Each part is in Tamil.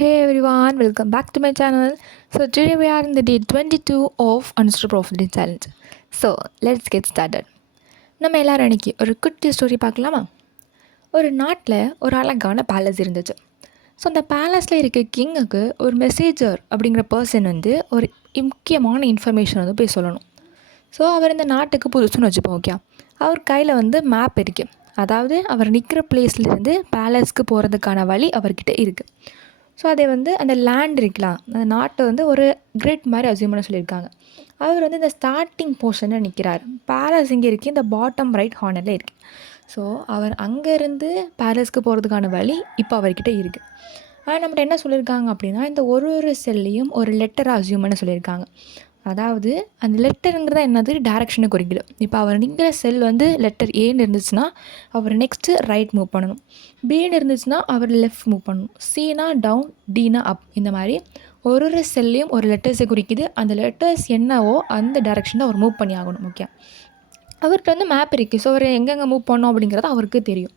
Hey everyone, welcome back to my channel. So today we are in the day 22 of Unstoppable Profit Challenge. So let's get started. நம்ம எல்லாரும் அன்றைக்கி ஒரு குட்டி ஸ்டோரி பார்க்கலாமா? ஒரு நாட்டில் ஒரு அழகான பேலஸ் இருந்துச்சு. ஸோ அந்த பேலஸில் இருக்க கிங்குக்கு ஒரு மெசேஜர் அப்படிங்கிற பர்சன் வந்து ஒரு முக்கியமான இன்ஃபர்மேஷன் வந்து போய் சொல்லணும். ஸோ அவர் இந்த நாட்டுக்கு புதுசுன்னு வச்சுப்போம். ஓகே, அவர் கையில் வந்து மேப் இருக்குது. அதாவது அவர் நிற்கிற பிளேஸ்லேருந்து பேலஸ்க்கு போகிறதுக்கான வழி அவர்கிட்ட இருக்குது. ஸோ அதை வந்து அந்த லேண்ட் இருக்கலாம், அந்த நாட்டை வந்து ஒரு கிரிட் மாதிரி அசியூம் பண்ண சொல்லியிருக்காங்க. அவர் வந்து இந்த ஸ்டார்டிங் போர்ஷனில் நிற்கிறார். பேலஸ் இங்கே இருக்குது, இந்த பாட்டம் ரைட் ஹார்னரில் இருக்குது. ஸோ அவர் அங்கேருந்து பேலஸ்க்கு போகிறதுக்கான வழி இப்போ அவர்கிட்ட இருக்குது. ஆனால் நம்மகிட்ட என்ன சொல்லியிருக்காங்க அப்படின்னா, இந்த ஒரு செல்லையும் ஒரு லெட்டரை அசியூம் பண்ண சொல்லியிருக்காங்க. அதாவது அந்த லெட்டருங்கிறத என்னது, டேரெக்ஷனை குறிக்குது. இப்போ அவர் நிற்கிற செல் வந்து லெட்டர் ஏன்னு இருந்துச்சுன்னா அவர் நெக்ஸ்ட்டு ரைட் மூவ் பண்ணணும். பின்னு இருந்துச்சுன்னா அவர் லெஃப்ட் மூவ் பண்ணணும். சினா டவுன், டினா அப். இந்த மாதிரி ஒரு செல்லையும் ஒரு லெட்டர்ஸை குறிக்குது. அந்த லெட்டர்ஸ் என்னவோ அந்த டேரெக்ஷனில் அவர் மூவ் பண்ணி ஆகணும். ஓகே, அவர்கிட்ட வந்து மேப் இருக்குது. ஸோ அவர் எங்கெங்கே மூவ் பண்ணோம் அப்படிங்கிறது அவருக்கு தெரியும்.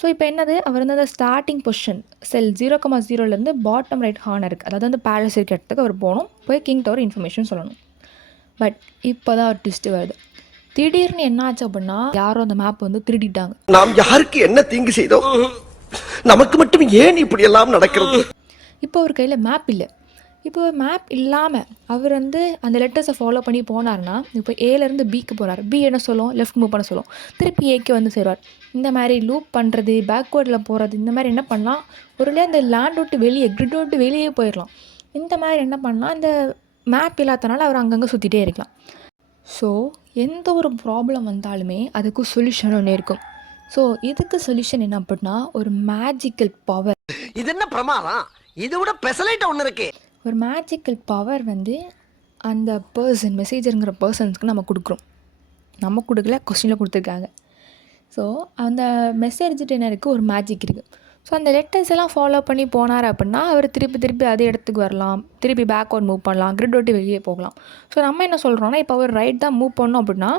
ஸோ இப்போ என்னது, அவர் வந்து அந்த ஸ்டார்டிங் பொசிஷன் செல் 0,0 பாட்டம் ரைட் ஹார்னருக்கு, அதாவது வந்து பேலஸ் இருக்க இடத்துக்கு அவர் போகணும். போய் கிங்ட்ட ஒரு இன்ஃபர்மேஷன் சொல்லணும். பட் இப்போ தான் ஒரு ட்விஸ்ட்டு வருது. திடீர்னு என்ன ஆச்சு அப்படின்னா, யாரும் அந்த மேப் வந்து திருடிட்டாங்க. நாம் யாருக்கு என்ன தீங்கு செய்தோம், நமக்கு மட்டும் ஏன் இப்படி எல்லாம் நடக்கிறது? இப்போ அவர் கையில் மேப் இல்லை. இப்போ மேப் இல்லாமல் அவர் வந்து அந்த லெட்டர்ஸை ஃபாலோ பண்ணி போனார்னா, இப்போ ஏலேருந்து பிக்கு போகிறார். பி என்ன சொல்லும், லெஃப்ட் மூவ் பண்ண சொல்லும். திருப்பி ஏக்கு வந்து சேருவார். இந்த மாதிரி லூப் பண்ணுறது, பேக்வேர்டில் போகிறது, இந்த மாதிரி என்ன பண்ணலாம், ஒருவேளை இந்த லேண்ட் விட்டு வெளியே, கிரிட் விட்டு வெளியே போயிடலாம். இந்த மாதிரி என்ன பண்ணால், இந்த மேப் இல்லாதனால அவர் அங்கங்கே சுற்றிட்டே இருக்கலாம். ஸோ எந்த ஒரு ப்ராப்ளம் வந்தாலுமே அதுக்கு சொல்யூஷன் ஒன்று இருக்கும். ஸோ இதுக்கு சொல்யூஷன் என்ன அப்படின்னா, ஒரு மேஜிக்கல் பவர். இது என்ன பிரமாதம், இதை விட பெசலைட் ஒன்று இருக்கு. ஒரு மேஜிக்கல் பவர் வந்து அந்த பர்சன், மெசேஜருங்கிற பர்சன்ஸ்க்கு நம்ம கொடுக்குறோம். நம்ம கொடுக்கல, கொஸ்டினில் கொடுத்துருக்காங்க. ஸோ அந்த மெசேஜ்ட்டு என்ன இருக்குது, ஒரு மேஜிக் இருக்குது. ஸோ அந்த லெட்டர்ஸ் எல்லாம் ஃபாலோ பண்ணி போனார் அப்படின்னா அவர் திருப்பி அதே இடத்துக்கு வரலாம், திருப்பி பேக்வர்ட் மூவ் பண்ணலாம், கிரிட் விட்டு வெளியே போகலாம். ஸோ நம்ம என்ன சொல்கிறோன்னா, இப்போ அவர் ரைட் தான் மூவ் பண்ணோம் அப்படின்னா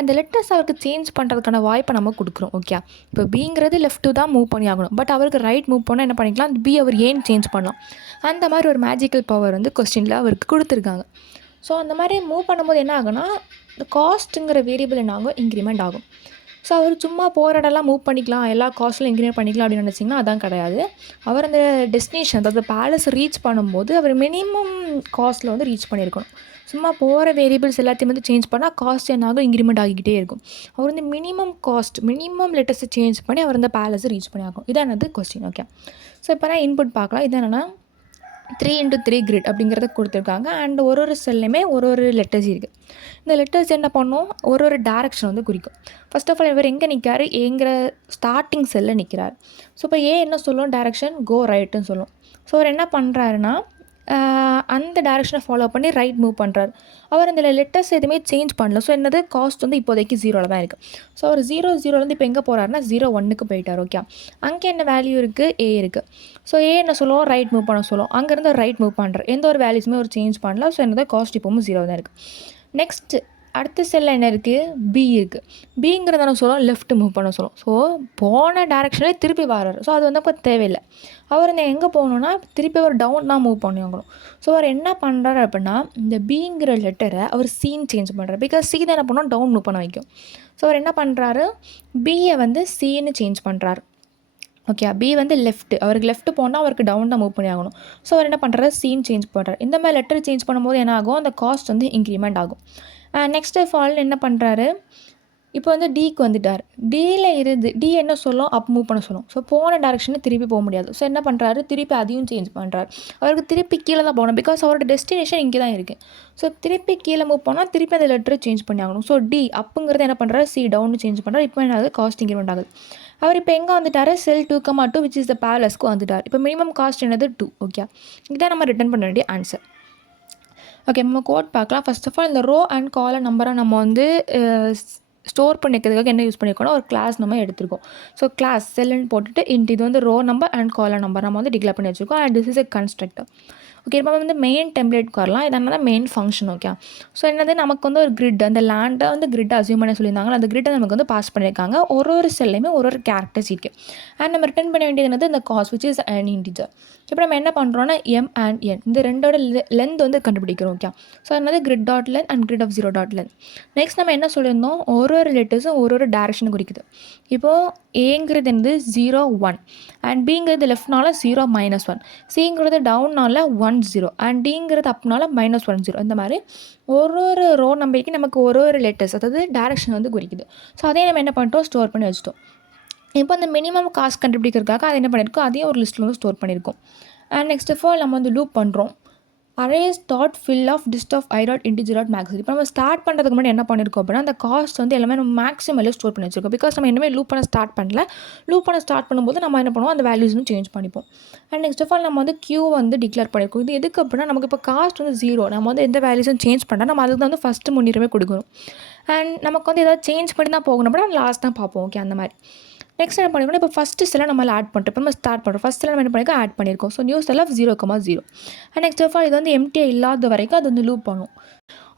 அந்த லெட்டர்ஸ் அவருக்கு சேஞ்ச் பண்ணுறதுக்கான வாய்ப்பை நம்ம கொடுக்குறோம். ஓகே, இப்போ பிங்கிறது லெஃப்ட்டு தான் மூவ் பண்ணி ஆகணும். பட் அவருக்கு ரைட் மூவ் பண்ணால் என்ன பண்ணிக்கலாம், அந்த பி அவர் ஏன் சேஞ்ச் பண்ணலாம். அந்த மாதிரி ஒரு மேஜிக்கல் பவர் வந்து கொஸ்டினில் அவருக்கு கொடுத்துருக்காங்க. ஸோ அந்த மாதிரி மூவ் பண்ணும்போது என்ன ஆகுனா, இந்த காஸ்ட்டுங்கிற வேரியபிள் என்ன ஆகும், இன்க்ரிமெண்ட் ஆகும். ஸோ அவர் சும்மா போகிற இடம்லாம் மூவ் பண்ணிக்கலாம், எல்லா காஸ்ட்லையும் இன்க்ரிமெண்ட் பண்ணிக்கலாம் அப்படின்னு நினச்சிங்கன்னா அதான் கிடையாது. அவர் அந்த டெஸ்டினேஷன், அதாவது பேலஸ் ரீச் பண்ணும்போது அவர் மினிமம் காஸ்ட்டில் வந்து ரீச் பண்ணியிருக்கணும். சும்மா போகிற வேரியபிள்ஸ் எல்லாத்தையும் வந்து சேஞ்ச் பண்ணால் காஸ்ட் என்னாகும், இன்க்ரிமெண்ட் ஆகிக்கிட்டே இருக்கும். அவர் வந்து மினிமம் லெட்டர்ஸை சேஞ்ச் பண்ணி அவர் அந்த பேலஸை ரீச் பண்ணி ஆகும். இதான் என்னது கொஸ்டின். ஓகே, ஸோ இப்போ நான் இன்புட் பார்க்கலாம். இது என்னென்னா 3x3 கிரிட் அப்படிங்கிறத கொடுத்துருக்காங்க. அண்ட் ஒரு செல்லையுமே ஒரு லெட்டர்ஸ் இருக்குது. இந்த லெட்டர்ஸ் என்ன பண்ணும், ஒரு டேரெக்ஷன் வந்து குறிக்கும். ஃபர்ஸ்ட் ஆஃப் ஆல் இவர் எங்கே நிற்காரு, ஏங்கிற ஸ்டார்டிங் செல்லில் நிற்கிறார். ஸோ இப்போ ஏ என்ன சொல்லும், டேரெக்ஷன் கோ ரைட்டுன்னு சொல்லும். ஸோ அவர் என்ன பண்ணுறாருன்னா, அந்த டேரெக்ஷனை ஃபாலோ பண்ணி ரைட் மூவ் பண்ணுறாரு. அவர் அந்த லெட்டர்ஸ் எதுவுமே சேஞ்ச் பண்ணல. ஸோ என்னது, காஸ்ட் வந்து இப்போதைக்கு 0 தான் இருக்குது. ஸோ அவர் 0 இப்போ எங்கே போகிறாருன்னா 0 போயிட்டார். ஓகே, அங்கே என்ன வேல்யூ இருக்குது, ஏ இருக்குது. ஸோ ஏ என்ன சொல்லுவோம், ரைட் மூவ் பண்ண சொல்லுவோம். அங்கேருந்து ரைட் மூவ் பண்ணுறார், எந்த ஒரு வேல்யூஸுமே ஒரு சேஞ்ச் பண்ணல. ஸோ என்னது, காஸ்ட் இப்போவும் 0 தான் இருக்குது. நெக்ஸ்ட்டு அடுத்த செல்லில் என்ன இருக்குது, பி இருக்குது. பிங்கிறத நான் சொல்லுவோம், லெஃப்ட் மூவ் பண்ண சொல்லுவோம். ஸோ போன டேரெக்ஷனில் திருப்பி வராரு. ஸோ அது வந்து அப்போ தேவையில்லை. அவர் இந்த எங்கே போகணுன்னா திருப்பி அவர் டவுன் தான் மூவ் பண்ணி வாங்கணும். ஸோ அவர் என்ன பண்ணுறாரு அப்படின்னா, இந்த பிங்கிற லெட்டரை அவர் சீன் சேஞ்ச் பண்ணுறாரு. பிகாஸ் சி தான் என்ன பண்ணோம், டவுன் மூவ் பண்ண வைக்கும். ஸோ அவர் என்ன பண்ணுறாரு, பியை வந்து சீன்னு சேஞ்ச் பண்ணுறாரு. ஓகே, பி வந்து லெஃப்ட்டு, அவருக்கு லெஃப்ட் போனால் அவருக்கு டவுன் தான் மூவ் பண்ணி ஆகணும். ஸோ அவர் என்ன பண்ணுறாரு, சீன் சேஞ்ச் பண்ணுறாரு. இந்த மாதிரி லெட்டர் சேஞ்ச் பண்ணும்போது என்ன ஆகும், அந்த காஸ்ட் வந்து இன்க்ரிமெண்ட் ஆகும். நெக்ஸ்ட் ஆஃப் ஆல் என்ன பண்ணுறாரு, இப்போ வந்து டிக்கு வந்துட்டார். டியில் இருந்து டி என்ன சொல்லும், அப் மூவ் பண்ண சொல்லும். ஸோ போன டேரெக்ஷனில் திருப்பி போக முடியாது. ஸோ என்ன பண்ணுறாரு, திருப்பி அதையும் சேஞ்ச் பண்ணுறாரு. அவருக்கு திருப்பி கீழே தான் போகணும். பிகாஸ் அவரோட டெஸ்டினேஷன் இங்கே தான் இருக்குது. ஸோ திருப்பி கீழே மூவ் போனால் திருப்பி அந்த லெட்டரை சேஞ்ச் பண்ணி ஆகணும். ஸோ டி அப்புங்கிறது என்ன பண்ணுறாரு, சி டவுன் சேஞ்ச் பண்ணுறாரு. இப்போ என்ன ஆகுது, காஸ்ட் இன்க்ரிமெண்ட் ஆகுது. அவர் இப்போ எங்கே வந்துட்டார், செல் 2,2 விச் இஸ் த பேலஸ்க்கு வந்துட்டார். இப்போ மினிமம் காஸ்ட் என்னது 2. ஓகே, இதான் நம்ம ரிட்டர்ன் பண்ண வேண்டிய ஆன்சர். ஓகே, நம்ம கோட் பார்க்கலாம். ஃபர்ஸ்ட் ஆஃப் ஆல் இந்த ரோ அண்ட் காலம் நம்பரை நம்ம வந்து ஸ்டோர் பண்ணி வைக்கிறதுக்காக என்ன யூஸ் பண்ணியிருக்கோம்னா ஒரு கிளாஸ் நம்ம எடுத்திருக்கோம். ஸோ கிளாஸ் செல்லுன்னு போட்டுட்டு இது வந்து row number and column number நம்ம வந்து டிக்ளேர் பண்ணி வச்சுருக்கோம். And this is a constructor. Okay, இப்போ வந்து மெயின் டெம்ப்ளேட்க்கு வரலாம். இது என்னன்னா மெயின் ஃபங்க்ஷன். ஓகே, ஸோ என்னது நமக்கு வந்து ஒரு கிரிட், அந்த லேண்டை வந்து கிரிட் அசியூம் பண்ண சொல்லியிருந்தாங்க. அந்த கிரிட்டை நமக்கு வந்து பாஸ் பண்ணியிருக்காங்க. ஒரு செல்லையுமே ஒரு கேரக்டர்ஸ் இருக்குது. அண்ட் நம்ம ரிட்டர்ன் பண்ண வேண்டியது என்னது, இந்த cost which is an integer. இப்போ நம்ம என்ன பண்ணுறோன்னா m and n இந்த ரெண்டோட லென்த் வந்து கண்டுபிடிக்கிறோம். ஓகே, ஸோ என்னது grid dot length and grid of 0 dot length. Next நம்ம என்ன சொல்லியிருந்தோம், ஒரு லெட்டர்ஸும் ஒரு டைரக்ஷன் குறிக்குது. இப்போது ஏங்கிறது வந்து 0 1 அண்ட் பிங்கிறது லெஃப்ட்னால 0 -1, சிங்கிறது டவுன்னால 1 0 அண்ட் டிங்கிறது அப்னால -1 0. இந்த மாதிரி ஒரு ரோ நம்பருக்கு நமக்கு ஒரு லெட்டர்ஸ், அதாவது டைரக்ஷன் வந்து குறிக்குது. ஸோ அதே நம்ம என்ன பண்ணிட்டோம், ஸ்டோர் பண்ணி வச்சுட்டோம். இப்போ அந்த மினிமம் காஸ்ட் கண்டுபிடிக்கிறதுக்காக அதை என்ன பண்ணியிருக்கோம், அதையும் ஒரு லிஸ்ட்டில் வந்து ஸ்டோர் பண்ணியிருக்கோம். அண்ட் நெக்ஸ்ட் ஆஃப் ஆல் நம்ம வந்து லூப் பண்ணுறோம். Arrays dot fill of dist of I dot integer dot max. இப்போ நம்ம ஸ்டார்ட் பண்ணுறதுக்கு முன்னாடி என்ன பண்ணியிருக்கோம் அப்படின்னா, அந்த காஸ்ட் வந்து எல்லாமே நம்ம மேக்ஸிமம் ஸ்டோர் பண்ணி வச்சிருக்கோம். பிகாஸ் நம்ம இனிமேல் லூப் பண்ண ஸ்டார்ட் பண்ணல. லூப் பண்ண ஸ்டார்ட் பண்ணும்போது நம்ம என்ன பண்ணுவோம், அந்த வேல்யூஸ் வந்து சேஞ்ச் பண்ணிப்போம். அண்ட் நெக்ஸ்ட் ஆஃப் ஆல் நம்ம வந்து கியூ வந்து டிக்ளேர் பண்ணியிருக்கோம். இது எதுக்கு அப்படின்னா, நமக்கு இப்போ காஸ்ட் வந்து 0, நம்ம வந்து எந்த வேல்யூஸும் சேஞ்ச் பண்ணால் நம்ம அதுக்கு வந்து ஃபஸ்ட்டு முன்னுரிமை கொடுக்கணும். அண்ட் நமக்கு வந்து ஏதாவது சேஞ்ச் பண்ணி தான் போகணும் அப்படின்னா லாஸ்ட் தான் பார்ப்போம். ஓகே, அந்த மாதிரி. நெக்ஸ்ட் என்ன பண்ணிருக்கோம், இப்போ ஃபஸ்ட்டு செல்லை நம்ம ஆட் பண்ணிட்டோம். இப்போ நம்ம ஸ்டார்ட் பண்ணுறோம். ஃபஸ்ட் செல்லை நம்ம என்ன பண்ணியிருக்கோம், ஆட் பண்ணியிருக்கோம். So new cell of 0,0. And next of all இது வந்து எம்டியாக இல்லாத வரைக்கும் அது வந்து லூப் பண்ணும்.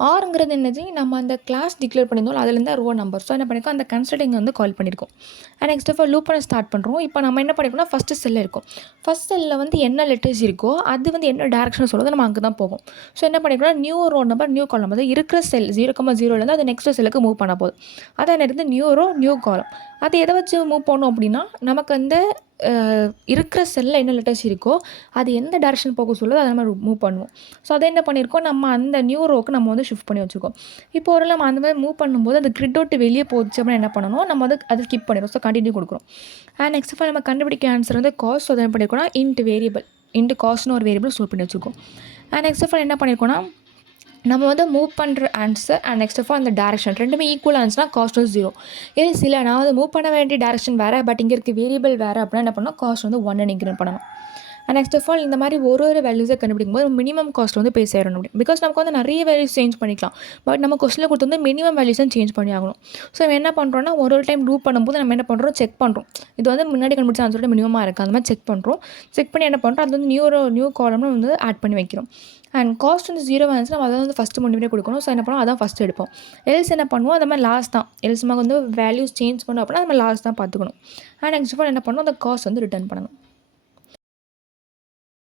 ஆருங்கிறது என்னது, நம்ம அந்த கிளாஸ் டிக்ளேர் பண்ணியிருந்தோம், அதுலேருந்து ரோ நம்பர். ஸோ என்ன பண்ணியிருக்கோம், அந்த கன்ஸ்ட்ரக்டிங் வந்து கால் பண்ணியிருக்கோம். And next of all loop பண்ண ஸ்டார்ட் பண்ணுறோம். இப்போ நம்ம என்ன பண்ணியிருக்கோம்னா, ஃபஸ்ட்டு செல்லில் இருக்கும். ஃபஸ்ட் செல்லில் வந்து என்ன லெட்டர்ஸ் இருக்கோ அது வந்து என்ன டேரக்ஷன் சொல்லுவது நம்ம அங்கே தான் போகும். ஸோ என்ன பண்ணியிருக்கோம்னா, new row number new column number இருக்கிற செல் 0,0லேருந்து அது நெக்ஸ்ட் செல்லுக்கு மூவ் பண்ண போகுது. அதை என்ன இருக்குது, நியூ ரோ நியூ காலம். அது எதை வச்சு மூவ் பண்ணோம் அப்படின்னா, நமக்கு அந்த இருக்கிற செல்லில் என்ன லெட்டர்ஸ் இருக்கோ அது எந்த டேரக்ஷன் போக சொல்லுதோ அதை நம்ம மூவ் பண்ணுவோம். ஸோ அதை என்ன பண்ணியிருக்கோம், நம்ம அந்த நியூ ரோக்கு நம்ம வந்து ஷிஃப்ட் பண்ணி வச்சுருக்கோம். இப்போ ஒரு நம்ம அந்த மாதிரி மூவ் பண்ணும்போது அந்த கிரிட் விட்டு வெளியே போச்சு அப்படின்னா என்ன பண்ணணும், நம்ம வந்து அதை ஸ்கிப் பண்ணிடுறோம். ஸோ கண்டினியூ கொடுக்குறோம். அண்ட் நெக்ஸ்ட் ஆஃப் ஆல் நம்ம கண்டுபிடிக்க ஆன்சர் வந்து காஸ்ட். ஸோ அதை என்ன பண்ணியிருக்கோம்னா, இன்ட் வேரியபிள், இன்ட் காஸ்ட்னு ஒரு வேரியபிள் ஸ்டோர் பண்ணி வச்சுருக்கோம். அண்ட் நெக்ஸ்ட் ஆஃப் ஆல் என்ன பண்ணியிருக்கோம்னா, நம்ம வந்து மூவ் பண்ணுற answer and next of all அந்த டேரக்ஷன் ரெண்டுமே ஈக்குவல் ஆன்சர்னா காஸ்ட் வந்து 0. இது சில நான் வந்து மூவ் பண்ண வேண்டிய டேரக்ஷன் வேறு, பட் இங்கே இருக்க வேரியபிள் வேறு அப்படின்னா என்ன பண்ணணும், காஸ்ட் வந்து 1 இன்க்ரிமெண்ட் பண்ணணும். அண்ட் நெக்ஸ்ட் ஆஃப் ஆல் இந்த மாதிரி ஒரு வேல்யூஸை கண்டுபிடிக்கும் போது மினிமம் காஸ்ட் வந்து போய் சேரணும். பிகாஸ் நமக்கு வந்து நிறைய வேல்யூஸ் சேஞ்ச் பண்ணிக்கலாம், பட் நம்ம கொஸ்டினில் கொடுத்து வந்து மினிமம் வேல்யூஸ் தான் சேஞ்ச் பண்ணி ஆகணும். ஸோ என்ன பண்ணுறோன்னா, ஒரு டைம் லூப் பண்ணும்போது நம்ம என்ன பண்ணுறோம், செக் பண்ணுறோம். இது வந்து முன்னாடி கண்டுபிடிச்ச ஆன்சரோட மினிமமாக இருக்குது, அந்த மாதிரி செக் பண்ணுறோம். செக் பண்ணி என்ன பண்ணுறோம், அது வந்து நியூ காலம்னு வந்து ஆட் பண்ணி வைக்கிறோம். அண்ட் காஸ்ட் வந்து 0 ஆன்சர் நம்ம அதை வந்து ஃபஸ்ட்டு முன்னுரிமை கொடுக்கணும். ஸோ என்ன பண்ணுவோம், அதான் ஃபஸ்ட்டு எடுப்போம். எல்ஸ் என்ன பண்ணுவோம், அந்த மாதிரி லாஸ்ட் தான். எல்ஸ் நம்ம வந்து வேல்யூஸ் சேஞ்ச் பண்ணோம் அப்படின்னா நம்ம லாஸ்ட் தான் பார்த்துக்கணும். அண்ட் நெக்ஸ்ட் ஆஃப் ஆல் என்ன பண்ணணும், அந்த காஸ்ட் வந்து ரிட்டர்ன் பண்ணணும்.